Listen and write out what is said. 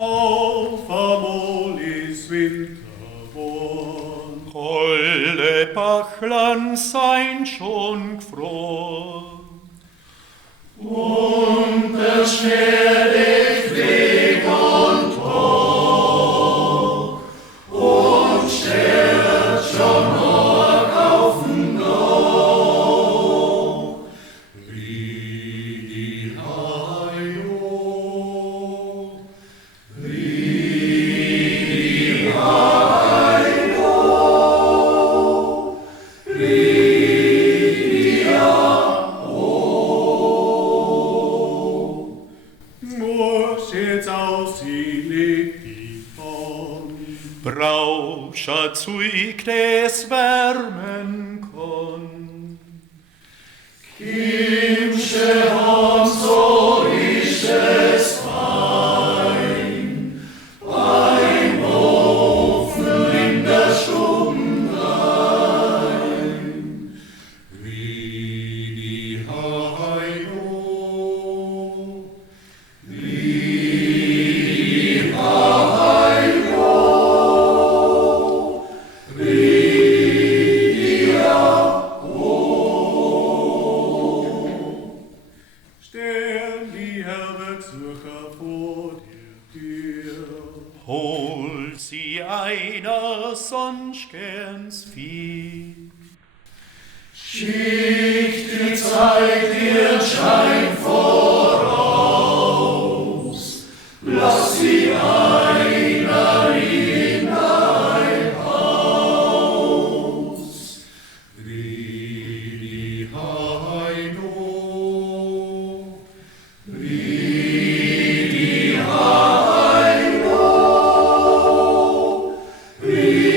Auf Amolis Winterborn, Holle Bachland sein schon gefroren. und der Schwert Weg und hoch, und stört schon noch auf den Dach, wie die Heio, jetzt aus sie legt die Form. Brauscher Zeug des wärmen kann. Kimsche Horn, so ist es fein, beim Ofen in der Stunde rein, wie die Heino, stehen die Herbergsucher vor der Tür. Hol sie einer sonst gerns viel. Schickt die Zeit ihren Schein voraus, lass sie einer in dein Haus. Wie die Heino, wie die Heino, wie